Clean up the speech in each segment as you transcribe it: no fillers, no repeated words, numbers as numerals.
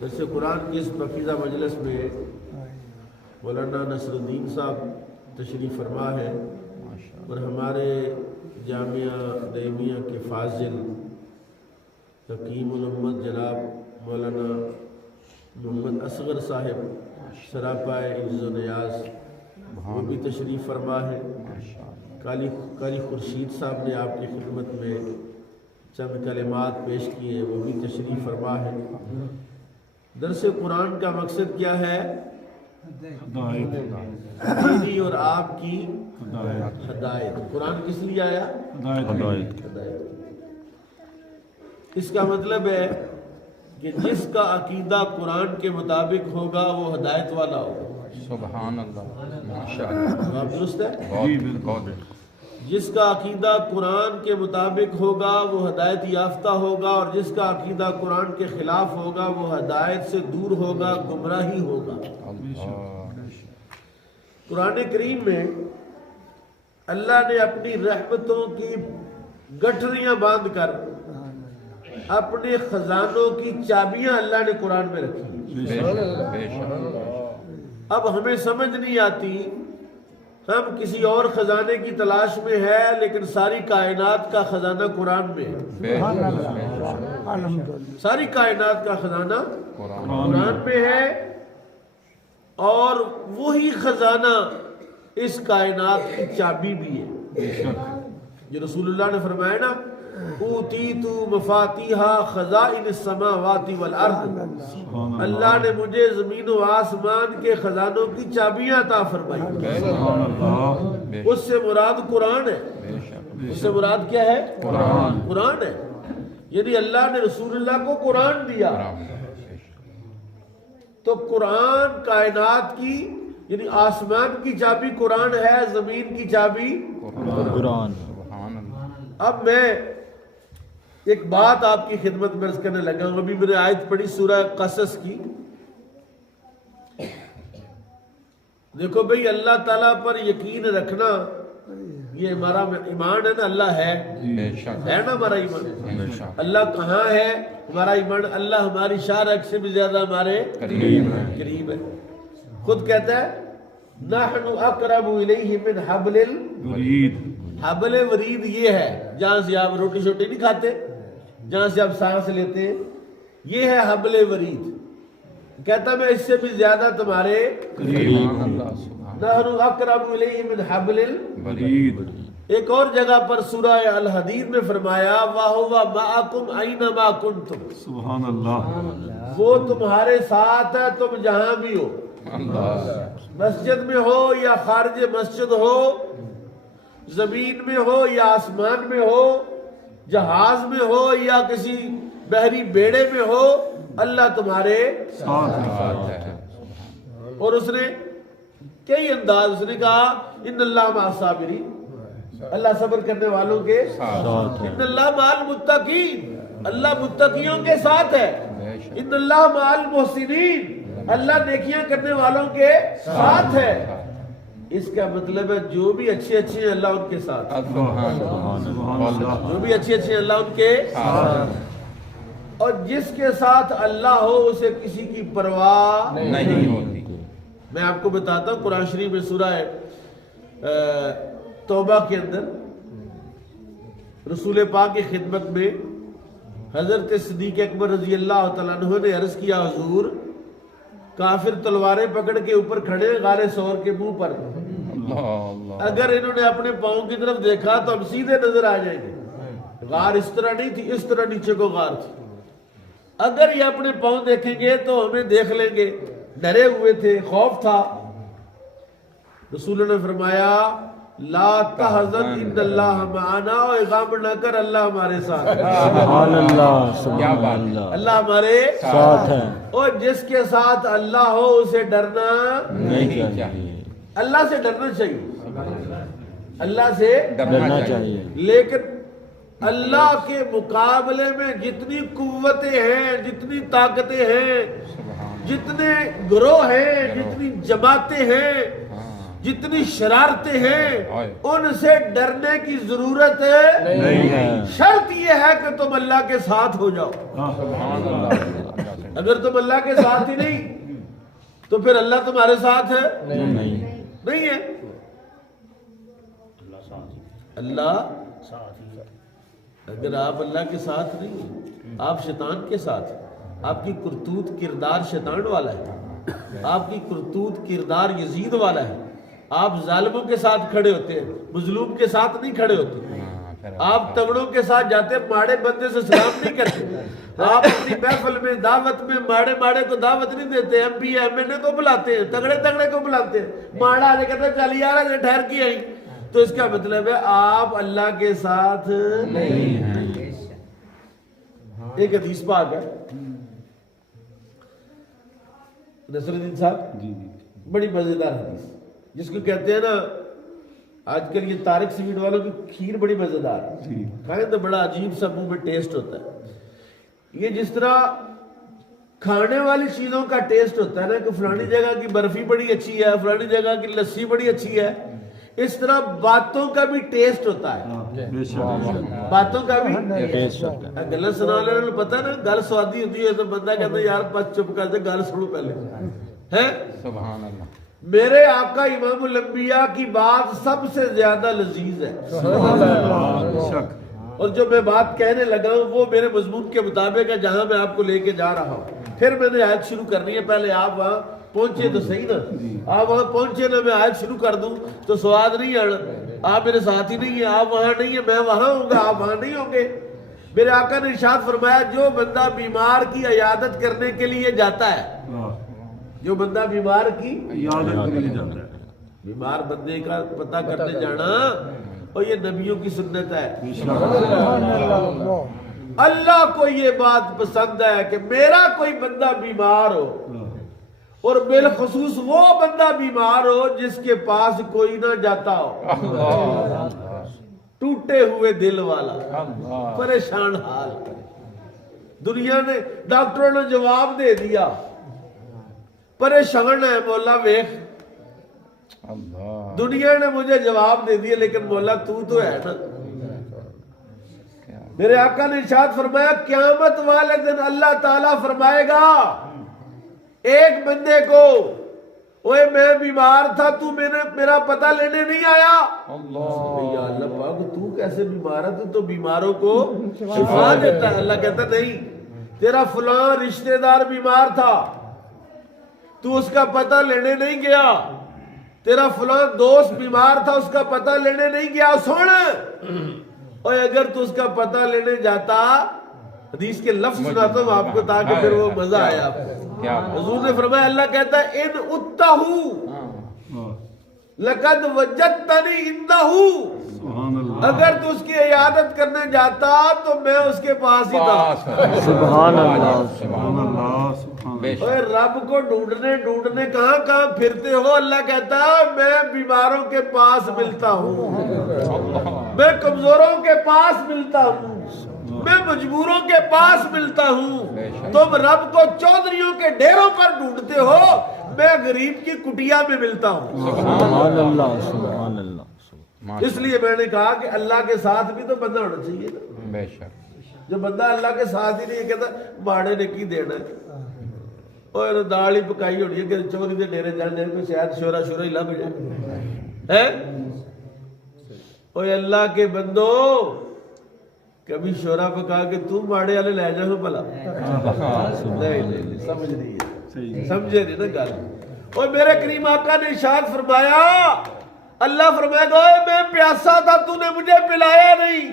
درس قرآن کی اس پاکیزہ مجلس میں مولانا نصر الدین صاحب تشریف فرما ہے اور ہمارے جامعہ دہمیہ کے فاضل حکیم الامت جناب مولانا محمد اصغر صاحب سراپائے عز و نیاز وہ بھی تشریف فرما ہے۔ قاری خورشید صاحب نے آپ کی خدمت میں چند کلمات پیش کیے، وہ بھی تشریف فرما ہے۔ درس قرآن کا مقصد کیا ہے؟ میری اور آپ کی ہدایت۔ قرآن کس لیے آیا؟ ہدایت۔ اس کا مطلب ہے کہ جس کا عقیدہ قرآن کے مطابق ہوگا وہ ہدایت والا ہوگا۔ سبحان اللہ، ماشاءاللہ، آپ درست ہے؟ جی بالکل۔ جس کا عقیدہ قرآن کے مطابق ہوگا وہ ہدایت یافتہ ہوگا، اور جس کا عقیدہ قرآن کے خلاف ہوگا وہ ہدایت سے دور ہوگا، گمراہی ہوگا۔ قرآن کریم میں اللہ نے اپنی رحمتوں کی گٹھریاں باندھ کر اپنے خزانوں کی چابیاں اللہ نے قرآن میں رکھی۔ اب ہمیں سمجھ نہیں آتی، ہم کسی اور خزانے کی تلاش میں ہے، لیکن ساری کائنات کا خزانہ قرآن میں ہے۔ ساری کائنات کا خزانہ قرآن میں ہے، اور وہی خزانہ اس کائنات کی چابی بھی ہے۔ جو رسول اللہ نے فرمایا نا، اوتیتُ مفاتیح خزائن السماوات والارض، اللہ نے مجھے زمین و آسمان کے خزانوں کی چابیاں عطا فرمائی۔ اس سے مراد قرآن ہے۔ اس سے مراد کیا ہے؟ قرآن ہے۔ یعنی اللہ نے رسول اللہ کو قرآن دیا، تو قرآن کائنات کی، یعنی آسمان کی چابی قرآن ہے، زمین کی چابی قرآن۔ اب میں ایک بات آپ کی خدمت میں عرض کرنے لگا ہوں۔ ابھی میں نے آیت پڑھی سورہ قصص کی۔ دیکھو بھئی، اللہ تعالیٰ پر یقین رکھنا یہ ہمارا ایمان ہے نا، اللہ ہے نا ہمارا ایمان۔ اللہ کہاں ہے ہمارا ایمان؟ اللہ ہماری شارک سے بھی زیادہ ہمارے قریب ہے۔ خود کہتا ہے نحن اقرب الیہ من حبل الورید۔ حبل ورید یہ ہے جہاں سے آپ روٹی شوٹی نہیں کھاتے، جہاں سے آپ سانس لیتے ہیں، یہ ہے حبل ورید۔ کہتا میں اس سے بھی زیادہ تمہارے قریب ہوں۔ نحن اقرب الیہ من حبل الورید۔ ایک اور جگہ پر سورہ الحدید میں فرمایا وَهُوَ مَعَكُمْ أَيْنَمَا كُنْتُمْ۔ سبحان اللہ۔ وہ تمہارے ساتھ ہے تم جہاں بھی ہو، مسجد میں ہو یا خارج مسجد ہو، زمین میں ہو یا آسمان میں ہو، جہاز میں ہو یا کسی بحری بیڑے میں ہو، اللہ تمہارے ساتھ ہے۔ اور اس نے کئی انداز، اس نے کہا ان اللہ مع الصابرین، اللہ صبر کرنے والوں کے ساتھ ہے۔ ان اللہ مع المتقین، اللہ متقیوں کے ساتھ ہے۔ ان اللہ مع المحسنین، اللہ نیکیاں کرنے والوں کے ساتھ ہے۔ اس کا مطلب ہے جو بھی اچھے اچھے ہیں اللہ ان کے ساتھ، جو بھی اچھے اچھے ہیں اللہ ان کے ساتھ، اور جس کے ساتھ اللہ ہو اسے کسی کی پرواہ نہیں ہوتی۔ میں آپ کو بتاتا ہوں، قرآن شریف میں سورہ توبہ کے اندر رسول پاک کی خدمت میں حضرت صدیق اکبر رضی اللہ تعالیٰ عنہ نے عرض کیا حضور، کافر تلواریں پکڑ کے اوپر کھڑے غار ثور کے منہ پر، اگر انہوں نے اپنے پاؤں کی طرف دیکھا تو ہم سیدھے نظر آ جائیں گے۔ غار اس طرح نہیں تھی، اس طرح نیچے کو غار تھی۔ اگر یہ اپنے پاؤں دیکھیں گے تو ہمیں دیکھ لیں گے۔ ڈرے ہوئے تھے، خوف تھا۔ رسول نے فرمایا لا تحزن ان اللہ معنا، اور غم نہ کر، اللہ ہمارے ساتھ ہے۔ سبحان اللہ، سبحان اللہ، اللہ ہمارے ساتھ ہے۔ اور جس کے ساتھ اللہ ہو اسے ڈرنا نہیں چاہیے، اللہ سے ڈرنا چاہیے، اللہ سے ڈرنا چاہیے، لیکن اللہ کے مقابلے میں جتنی قوتیں ہیں، جتنی طاقتیں ہیں، جتنے گروہ ہیں، جتنی جماعتیں ہیں، جتنی شرارتیں ہیں، ان سے ڈرنے کی ضرورت نہیں ہے۔ شرط یہ ہے کہ تم اللہ کے ساتھ ہو جاؤ۔ اگر تم اللہ کے ساتھ ہی نہیں تو پھر اللہ تمہارے ساتھ ہے نہیں ہے. اللہ اگر آپ اللہ کے ساتھ نہیں ہیں، آپ شیطان کے ساتھ ہیں. آپ کی کرتوت کردار شیطان والا ہے، آپ کی کرتوت کردار یزید والا ہے. آپ ظالموں کے ساتھ کھڑے ہوتے ہیں، مظلوم کے ساتھ نہیں کھڑے ہوتے. آپ تگڑوں کے ساتھ جاتے ہیں، ماڑے بندے سے سلام نہیں کرتے. آپ اپنی محفل میں دعوت میں ماڑے کو دعوت نہیں دیتے. ایم پی ایم این اے کو بلاتے ہیں، تگڑے کو بلاتے ہیں. ماڑا آ کہتے ہیں چل یار یہ ٹھہر کی آئی. تو اس کا مطلب ہے آپ اللہ کے ساتھ نہیں ہیں. ایک حدیث پاک ہے نصر الدین صاحب، بڑی مزیدار حدیث، جس کو کہتے ہیں نا آج کل یہ طارق سویٹ والوں کی کھیر بڑی مزیدار ہے، کھائیں تو بڑا عجیب سا منہ میں ٹیسٹ ہوتا ہے. یہ جس طرح کھانے والی چیزوں کا ٹیسٹ ہوتا ہے نا کہ فلانی جگہ کی برفی بڑی اچھی ہے، فلانی جگہ کی لسی بڑی اچھی ہے، اس طرح باتوں کا بھی ٹیسٹ ہوتا ہے. باتوں کا بھی ٹیسٹ ہوتا ہے. گل سنا لینے پتا نا گل سوادی ہوتی ہے تو بندہ کہتا ہے یار بس چپ کر دے، گل سنو پہلے ہے. سبحان اللہ. میرے آقا امام الانبیاء کی بات سب سے زیادہ لذیذ ہے، اور جو میں بات کہنے لگا ہوں وہ میرے مضمون کے مطابق ہے جہاں میں آپ کو لے کے جا رہا ہوں. پھر میں نے آیت شروع کرنی ہے، پہلے آپ وہاں پہنچے تو صحیح نا. آپ وہاں پہنچے نا، میں آیت شروع کر دوں تو سواد نہیں آنا. آپ میرے ساتھ ہی نہیں ہیں، آپ وہاں نہیں ہیں، میں وہاں ہوں گا، آپ وہاں نہیں ہوں گے. میرے آقا نے ارشاد فرمایا جو بندہ بیمار کی عیادت کرنے کے لیے جاتا ہے، جو بندہ بیمار کی عیادت کرنے جاتا ہے، بیمار بندے کا پتہ کرنے جانا، اور یہ نبیوں کی سنت ہے. اللہ کو یہ بات پسند ہے کہ میرا کوئی بندہ بیمار ہو، اور بالخصوص وہ بندہ بیمار ہو جس کے پاس کوئی نہ جاتا ہو، ٹوٹے ہوئے دل والا، پریشان حال. دنیا نے ڈاکٹروں نے جواب دے دیا، پریشان ہے مولا ویخ. دنیا نے مجھے جواب دے دیا لیکن مولا تو ہے نا. میرے آقا نے ارشاد فرمایا قیامت والے دن اللہ تعالیٰ فرمائے گا ایک بندے کو، اوے میں بیمار تھا تو میرا پتہ لینے نہیں آیا. یا اللہ پاک تو کیسے بیمار ہے؟ تو بیماروں کو شفا دیتا ہے. اللہ کہتا نہیں، تیرا فلاں رشتہ دار بیمار تھا، تو اس کا پتہ لینے نہیں گیا. تیرا فلاں دوست بیمار تھا، اس کا پتہ لینے نہیں گیا. سن، اور اگر تو اس کا پتہ لینے جاتا، حدیث کے لفظ سناتا ہوں آپ کو تاکہ پھر وہ مزہ آئے آپ کو. حضور نے فرمایا، اللہ کہتا ہے ان اتہو لقد وجدتنی اندہو، اگر تو اس کی عیادت کرنے جاتا تو میں اس کے پاس ہی تھا. سبحان اللہ، سبحان اللہ. اور رب کو ڈھونڈنے کہاں پھرتے ہو؟ اللہ کہتا ہے میں بیماروں کے پاس ملتا ہوں، میں کمزوروں کے پاس ملتا ہوں، میں مجبوروں کے پاس ملتا ہوں. تم رب کو چودھریوں کے ڈیروں پر ڈھونڈتے ہو، میں غریب کی کٹیا میں ملتا ہوں. سبحان اللہ، سبحان اللہ. اس لیے میں نے کہا کہ اللہ کے ساتھ بھی تو بندہ ہونا چاہیے نا. بے شک. جو بندہ اللہ کے ساتھ ہی نہیں کہتا ماڑے نے کی دینا ہے، اور دال ہی پکائی ہونی ہے کہ چوری دے ڈیرے جان جائے کوئی شاید شورا ہی لب جائے. اوے اللہ کے بندو، کبھی شورا پکا کے تم ماڑے والے لے جاؤ بھلا؟ نہیں سمجھ نہیں ہے، سمجھے نہیں نا گل. اور میرے کریم آقا نے ارشاد فرمایا، اللہ فرمائے گا میں پیاسا تھا تو نے مجھے پلایا نہیں،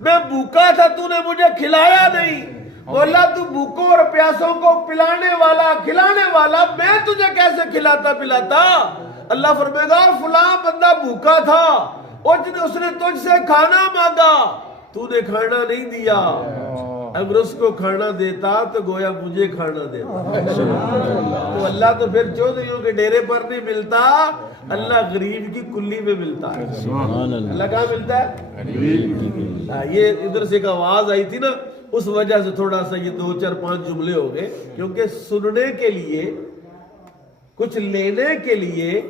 میں بھوکا تھا تو نے مجھے کھلایا نہیں. بولا تو بھوکوں اور پیاسوں کو پلانے والا کھلانے والا، میں تجھے کیسے کھلاتا پلاتا؟ اللہ فرمائے گا فلاں بندہ بھوکا تھا، اس نے تجھ سے کھانا مانگا، تو نے کھانا نہیں دیا. اگر اس کو کھانا دیتا تو گویا مجھے کھانا دیتا. تو اللہ تو پھر چودھریوں کے ڈیرے پر نہیں ملتا، اللہ غریب کی کلی میں ملتا ہے. اللہ کہاں ملتا ہے؟ یہ ادھر سے ایک آواز آئی تھی نا، اس وجہ سے تھوڑا سا یہ 2 4 5 جملے ہو گئے، کیونکہ سننے کے لیے، کچھ لینے کے لیے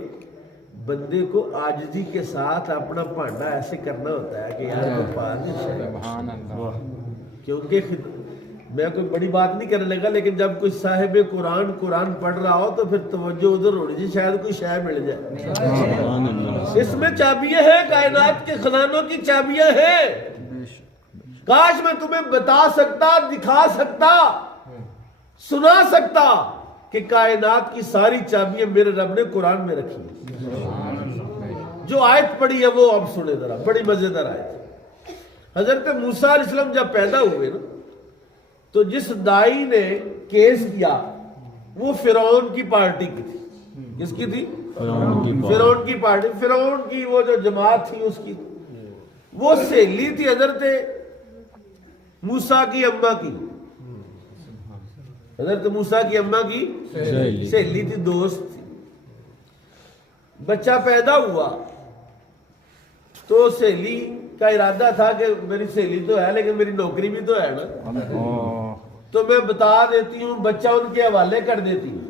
بندے کو عاجزی کے ساتھ اپنا پانڈا ایسے کرنا ہوتا ہے کہ یار سبحان اللہ. کیونکہ میں کوئی بڑی بات نہیں کرنے لگا، لیکن جب کوئی صاحب قرآن پڑھ رہا ہو تو پھر توجہ ادھر ہونی چاہیے، شاید کوئی شے مل جائے۔ سبحان اللہ، اس میں چابیاں ہیں، کائنات کے خزانوں کی چابیاں ہیں۔ کاش میں تمہیں بتا سکتا، دکھا سکتا، سنا سکتا کہ کائنات کی ساری چابیاں میرے رب نے قرآن میں رکھی ہیں۔ جو آیت پڑھی ہے وہ اب سنے ذرا، بڑی مزیدار آیت۔ حضرت موسیٰ علیہ السلام جب پیدا ہوئے نا تو جس دائی نے کیس کیا وہ فرعون کی پارٹی کی تھی۔ کس کی تھی؟ فرعون کی پارٹی، فرعون کی وہ جو جماعت تھی اس کی، وہ سہیلی تھی حضرت موسیٰ کی اماں کی، حضرت موسیٰ کی اماں کی سہیلی تھی، دوست تھی۔ بچہ پیدا ہوا تو سہیلی کا ارادہ تھا کہ میری سہیلی تو ہے لیکن میری نوکری بھی تو ہے نا، تو میں بتا دیتی ہوں، بچہ ان کے حوالے کر دیتی ہوں۔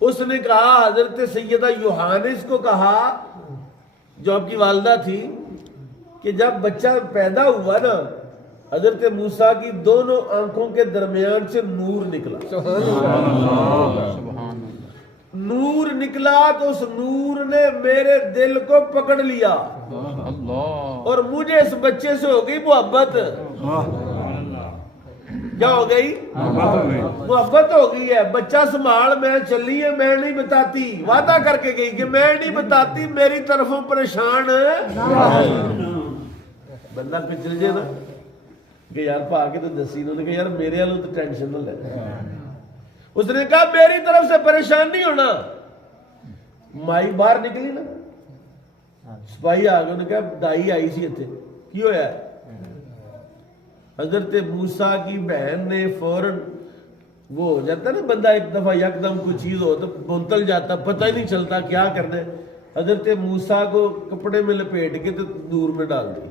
اس نے کہا، حضرت سیدہ یوحانس کو کہا جو آپ کی والدہ تھی، کہ جب بچہ پیدا ہوا نا حضرت موسیٰ کی دونوں آنکھوں کے درمیان سے نور نکلا، نور نکلا تو اس نور نے میرے دل کو پکڑ لیا اور مجھے اس بچے سے ہو گئی محبت۔ کیا ہو گئی؟ محبت ہو گئی ہے۔ بچہ سنبھال، میں چلی ہے، میں نہیں بتاتی، وعدہ کر کے گئی کہ میں نہیں بتاتی، میری طرفوں پریشان بندہ پچھل جائے نا کہ یار پا کے تو دسی، انہوں نے کہا یار میرے والوں تو ٹینشن نہ لے۔ اس نے کہا میری طرف سے پریشان نہیں ہونا۔ مائی باہر نکلی نا، سپاہی آ گئے، انہوں نے کہا دائی آئی سی اتنے، کی ہویا ہے؟ حضرت موسیٰ کی بہن نے فوراً، وہ ہو جاتا نا بندہ ایک دفعہ یکدم کوئی چیز ہو تو بنتل جاتا، پتہ ہی نہیں چلتا کیا کرنا ہے۔ حضرت موسیٰ کو کپڑے میں لپیٹ کے تو تندور میں ڈال دی،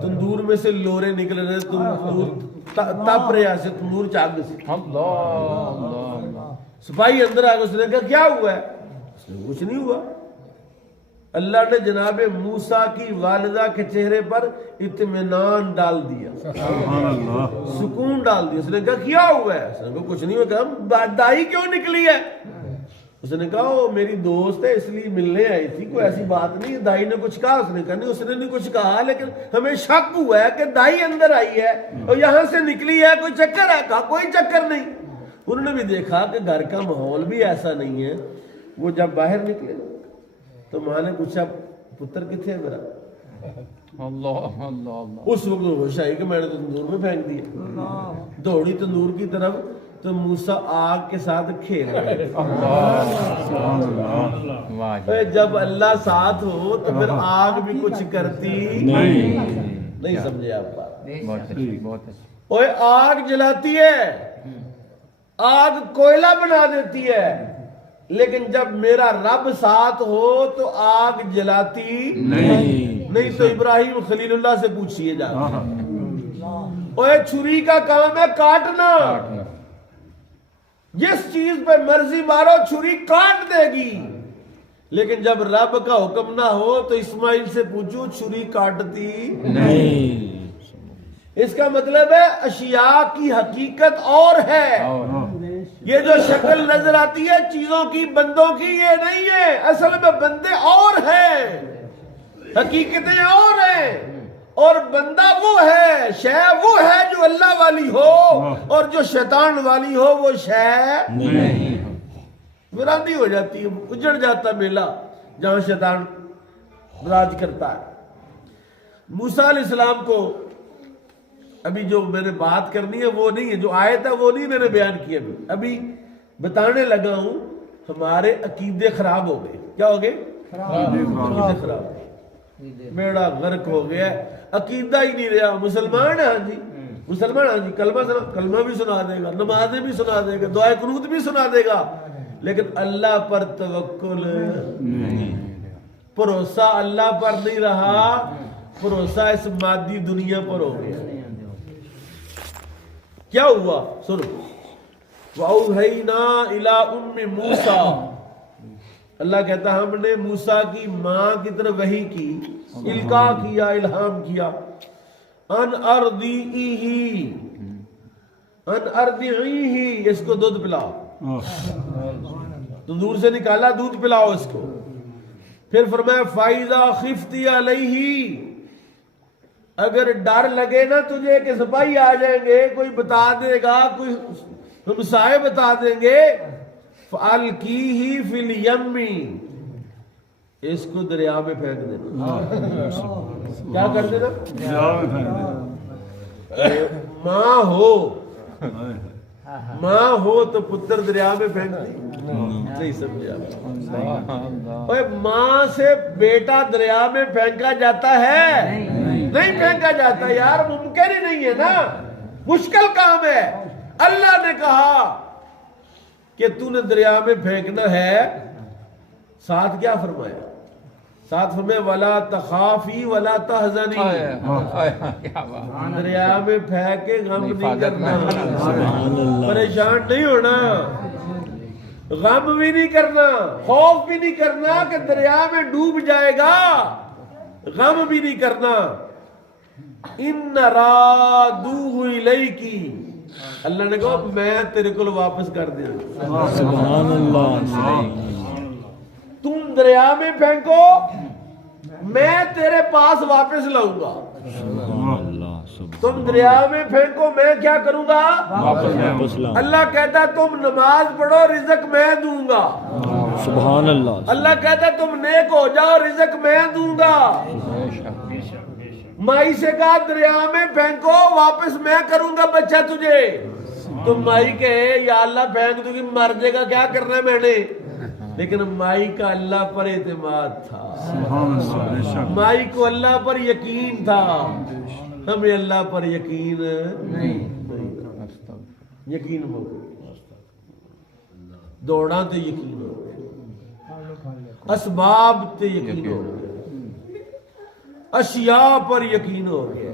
تندور میں سے لورے نکل رہے، تندور تپ رہے، ایسے تندور چاک سے۔ سپاہی اندر آ گئے، اس نے کہا کیا ہوا ہے؟ اس نے کچھ نہیں ہوا۔ اللہ نے جناب موسیٰ کی والدہ کے چہرے پر اطمینان ڈال دیا، سکون ڈال دیا۔ اس نے کہا کیا ہوا ہے؟ اس نے کہا کچھ نہیں ہوا۔ کہا دائی کیوں نکلی ہے؟ اس نے کہا وہ میری دوست ہے اس لیے ملنے آئی تھی، کوئی ایسی بات نہیں۔ دائی نے کچھ کہا؟ اس نے کہا نہیں، اس نے نہیں کچھ کہا، لیکن ہمیں شک ہوا ہے کہ دائی اندر آئی ہے اور یہاں سے نکلی ہے، کوئی چکر ہے؟ کہا کوئی چکر نہیں۔ انہوں نے بھی دیکھا کہ گھر کا ماحول بھی ایسا نہیں ہے۔ وہ جب باہر نکلے تو ماں نے پوچھا پتر کتنے ہے میرا؟ اس وقت ہوش آئی کہ میں نے تو تندور میں پھینک دیا۔ دوڑی تندور کی طرف تو موسیٰ آگ کے ساتھ کھیل رہے۔ جب اللہ ساتھ ہو تو پھر آگ بھی کچھ کرتی نہیں، سمجھے آپ بات؟ اوے آگ جلاتی ہے، آگ کوئلہ بنا دیتی ہے، لیکن جب میرا رب ساتھ ہو تو آگ جلاتی نہیں۔ تو ابراہیم خلیل اللہ سے پوچھئے جا، اوے چھری کا کام ہے کاٹنا، جس چیز پہ مرضی مارو چھری کاٹ دے گی، لیکن جب رب کا حکم نہ ہو تو اسماعیل سے پوچھو چھری کاٹتی نہیں۔ اس کا مطلب ہے اشیاء کی حقیقت اور ہے، یہ جو شکل نظر آتی ہے چیزوں کی، بندوں کی، یہ نہیں ہے، اصل میں بندے اور ہیں، حقیقتیں اور ہیں، اور بندہ وہ ہے، شے وہ ہے جو اللہ والی ہو، اور جو شیطان والی ہو وہ شے نہیں۔ ویرانی ہو جاتی ہے، اجڑ جاتا میلہ جہاں شیطان راج کرتا ہے۔ موسیٰ علیہ السلام کو ابھی جو میں نے بات کرنی ہے وہ نہیں ہے، جو آیت ہے وہ نہیں میں نے بیان کی، ابھی بتانے لگا ہوں ہمارے عقیدے خراب ہو گئے۔ کیا ہو گئے؟ عقیدے خراب ہو گئے، بیڑا غرق ہو گیا، عقیدہ ہی نہیں رہا۔ مسلمان ہے، ہاں جی مسلمان، ہاں جی کلمہ بھی سنا دے گا، نمازیں بھی سنا دے گا، دعائے قنوت بھی سنا دے گا، لیکن اللہ پر توکل نہیں، بھروسہ اللہ پر نہیں رہا، بھروسہ اس مادی دنیا پر ہو گیا۔ کیا ہوا؟ سنو، وَأَوْحَيْنَا إِلَىٰ أُمِّ مُوسَىٰ، اللہ کہتا ہم نے موسیٰ کی ماں کی طرف وحی کی، القاء کیا، الہام کیا، ان ارضیہ، ان ارضعیہ، اس کو دودھ پلاؤ، تندور سے نکالا دودھ پلاؤ اس کو. پھر فرمایا فَإِذَا خِفْتِ عَلَيْهِ، اگر ڈر لگے نا تجھے کہ سپاہی آ جائیں گے، کوئی بتا دے گا، کوئی ہمسائے بتا دیں گے، فَأَلْقِيهِ فِي الْيَمِّ، اس کو دریا میں پھینک دینا. کیا کر دینا؟ ماں ہو، ماں ہو تو پتر دریا میں پھینک دی. نہیں سمجھا؟ اوے ماں سے بیٹا دریا میں پھینکا جاتا ہے؟ نہیں پھینکا جاتا یار، ممکن ہی نہیں ہے نا، مشکل کام ہے. اللہ نے کہا کہ تو نے دریا میں پھینکنا ہے، ساتھ کیا فرمایا؟ ساتھ فرمایا وَلَا تَخَافِي وَلَا تَحْزَنِي، دریا میں پھینک کے غم نہیں کرنا، پریشان نہیں ہونا، غم بھی نہیں کرنا، خوف بھی نہیں کرنا کہ دریا میں ڈوب جائے گا، غم بھی نہیں کرنا. اِنَّ رَادُوهُ إِلَيْكِ، اللہ نے کہا میں تیرے کو واپس کر دیا. سبحان اللہ. تم دریا میں پھینکو، میں تیرے پاس واپس لاؤں گا. تم دریا میں پھینکو، میں کیا کروں گا؟ واپس لاؤں. اللہ کہتا ہے تم نماز پڑھو، رزق میں دوں گا. سبحان اللہ. اللہ کہتا ہے تم نیک ہو جاؤ، رزق میں دوں گا. مائی سے کہا دریا میں پھینکو، واپس میں کروں گا بچہ تجھے. تم مائی کہے یا اللہ پھینک دوں گی، مر جائے گا، کیا کرنا ہے میں نے؟ لیکن مائی کا اللہ پر اعتماد تھا، مائی کو اللہ پر یقین تھا. ہمیں اللہ پر یقین نہیں، یقین ہو گیا، دوڑا تو یقین ہو گیا، اسباب تے یقین ہو گیا، اشیاء پر یقین ہو گیا،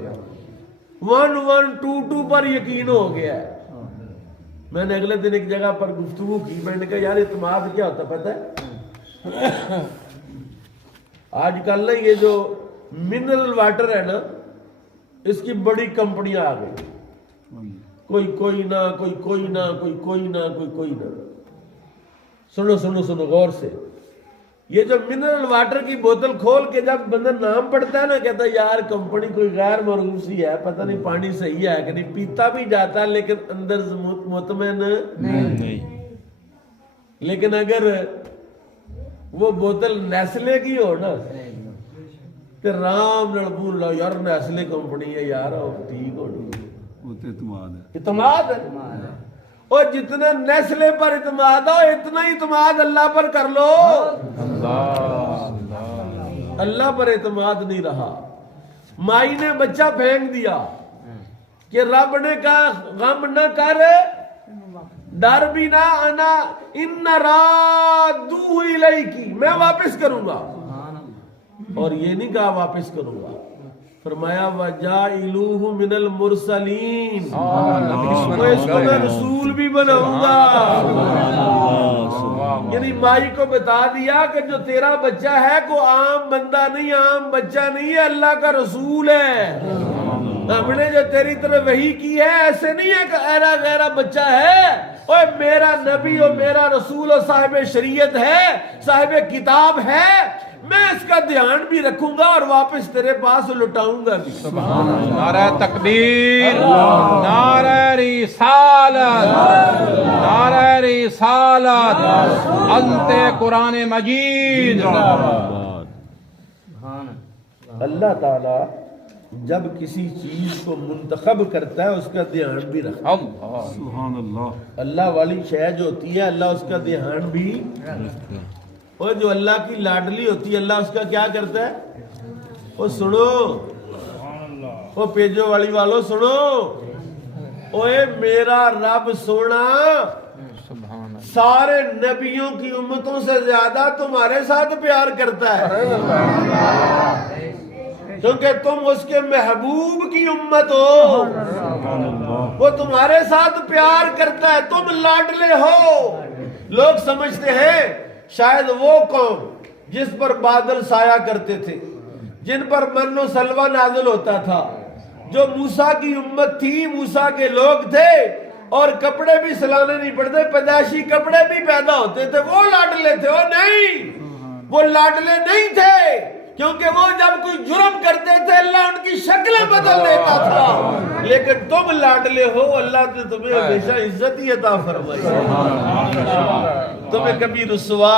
1122 پر یقین ہو گیا. میں نے اگلے دن ایک جگہ پر گفتگو کی، میں نے کہا یار اعتماد کیا ہوتا پتہ ہے؟ آج کل نا یہ جو منرل واٹر ہے نا، اس کی بڑی کمپنیاں آ گئی، کوئی نہ کوئی نہ. سنو سنو سنو غور سے، یہ جو منرل واٹر کی بوتل کھول کے جب بندہ نام پڑھتا ہے نا، کہتا ہے یار کمپنی کوئی غیر معروف سی ہے، پتہ نہیں پانی صحیح ہے کہ نہیں، پیتا بھی جاتا ہے لیکن اندر مطمئن نہیں. لیکن اگر وہ بوتل نیسلے کی ہو نا، کہ رام نڑبول لاؤ یار نیسلے کمپنی ہے یار، ٹھیک ہو اعتماد ہے. اور جتنا نیسلے پر اعتماد ہو اتنا اعتماد اللہ پر کر لو. اللہ پر اعتماد نہیں رہا. مائی نے بچہ پھینک دیا کہ رب نے کہا غم نہ کر، ڈر بھی نہ آنا، ان رادوہ الیک، میں واپس کروں گا. اور یہ نہیں کہا واپس کروں گا، فرمایا وَجَائِلُوهُ مِنَ الْمُرْسَلِينَ، تو اس کو میں رسول بھی بناؤں گا. یعنی مائی کو بتا دیا کہ جو تیرا بچہ ہے کو عام بندہ نہیں، عام بچہ نہیں ہے، اللہ کا رسول ہے. ہم نے جو تیری طرف وحی کی ہے ایسے نہیں ہے کہ ایرا غیرہ بچہ ہے، اوہ میرا نبی اور میرا رسول اور صاحب شریعت ہے، صاحب کتاب ہے، میں اس کا دھیان بھی رکھوں گا اور واپس تیرے پاس لٹاؤں گا بھی. نعرہ تکبیر، نعرہ رسالت، نعرہ رسالت، انت قرآن مجید. اللہ تعالی جب کسی چیز کو منتخب کرتا ہے اس کا دھیان بھی رکھتا ہے. سبحان اللہ. اللہ والی شے جو ہوتی ہے اللہ اس کا دھیان بھی، اور جو اللہ کی لاڈلی ہوتی ہے اللہ اس کا کیا کرتا ہے؟ وہ سنو، وہ پیجو والی والوں سنو، اوے میرا رب سونا سارے نبیوں کی امتوں سے زیادہ تمہارے ساتھ پیار کرتا ہے، کیونکہ تم اس کے محبوب کی امت ہو. وہ تمہارے ساتھ پیار کرتا ہے، تم لاڈلے ہو. لوگ سمجھتے ہیں شاید وہ قوم جس پر بادل سایہ کرتے تھے، جن پر من و سلوہ نازل ہوتا تھا، جو موسیٰ کی امت تھی، موسیٰ کے لوگ تھے، اور کپڑے بھی سلانے نہیں پڑتے، پیدائشی کپڑے بھی پیدا ہوتے تھے، وہ لاڈلے تھے، وہ نہیں، وہ لاڈلے نہیں تھے، کیونکہ وہ جب کوئی جرم کرتے تھے اللہ ان کی شکلیں بدل دیتا تھا، لیکن تم لاڈلے ہو، اللہ نے تمہیں ہمیشہ عزت ہی عطا فرمائی، تمہیں کبھی رسوا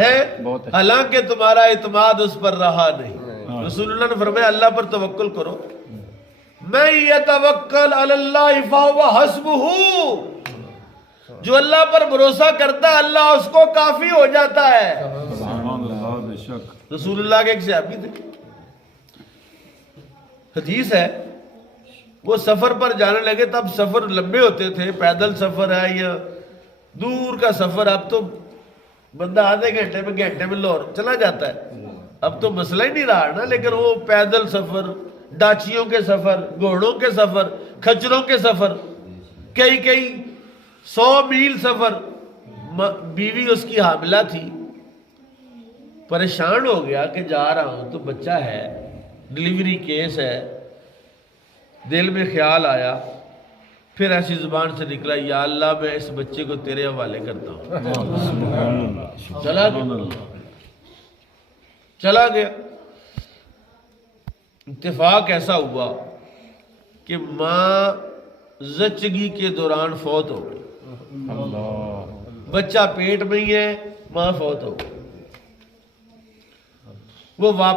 ہے، حالانکہ تمہارا اعتماد اس پر رہا نہیں۔ رسول اللہ نے فرمایا اللہ پر توکل کرو، میں یتوکل علی اللہ فہو حسبہ، جو اللہ پر بھروسہ کرتا ہے اللہ اس کو کافی ہو جاتا ہے۔ سبحان اللہ، بے شک۔ رسول اللہ کے ایک صحابی تھے، حدیث ہے وہ سفر پر جانے لگے، تب سفر لمبے ہوتے تھے، پیدل سفر ہے یا دور کا سفر، اب تو بندہ آدھے گھنٹے میں لاہور چلا جاتا ہے، اب تو مسئلہ ہی نہیں رہا نا، لیکن وہ پیدل سفر، ڈاچیوں کے سفر، گھوڑوں کے سفر، کھچروں کے سفر، کئی 100 میل سفر۔ بیوی اس کی حاملہ تھی، پریشان ہو گیا کہ جا رہا ہوں تو بچہ ہے، ڈیلیوری کیس ہے، دل میں خیال آیا، پھر ایسی زبان سے نکلا یا اللہ میں اس بچے کو تیرے حوالے کرتا ہوں، چلا گیا۔ اتفاق ایسا ہوا کہ ماں زچگی کے دوران فوت ہو گئی، بچہ پیٹ میں ہی ہے، ماں فوت ہو گئی، وہ واپس